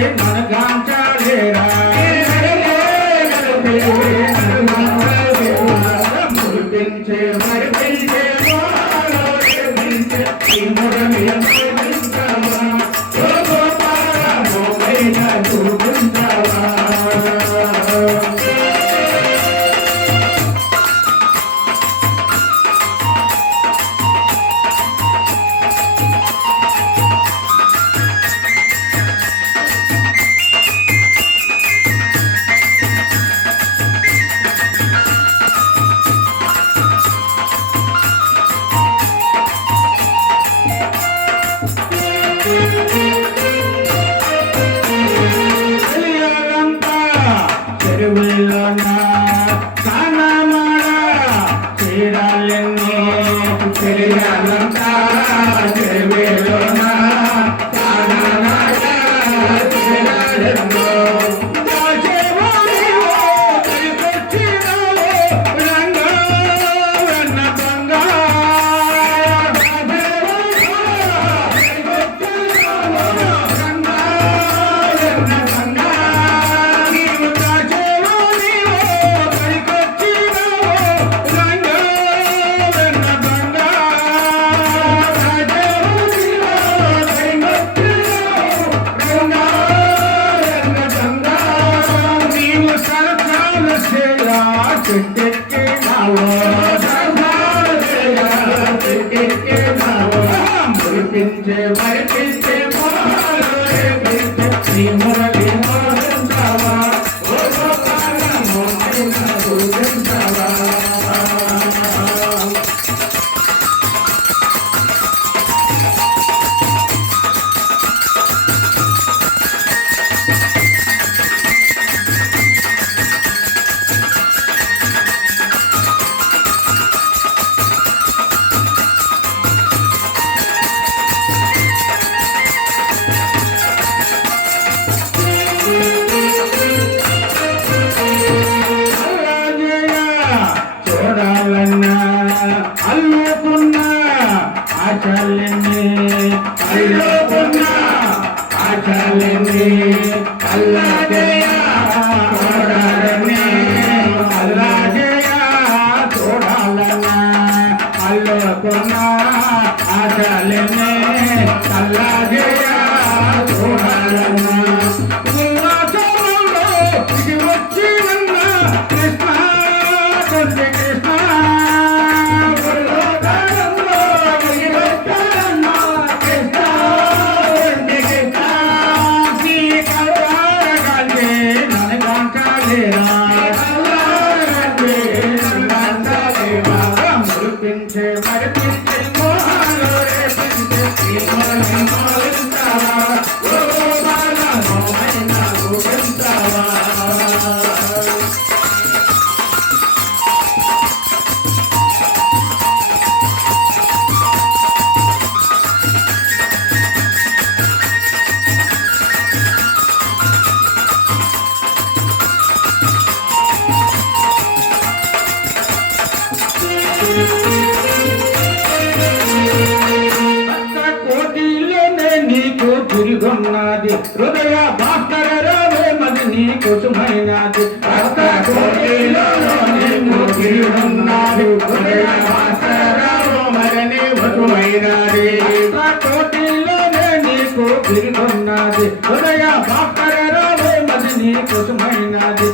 मन गांच everywhere I'm at. వర్తించే వర్తించే శ్రీ మురళి మోరించవా? ఓ గోపాల మోరించవా లోపున్న ఆచరణే అల్లాగయ చూడాలనే అల్లాగయ చూడాలనే అల్లోకున్న ఉన్నది హృదయ భాస్కర రోజు నీ కుసుమైనది భక్త ఉన్నది. హృదయ భాస్కర రోజు నీ నీకు తిరుగున్నది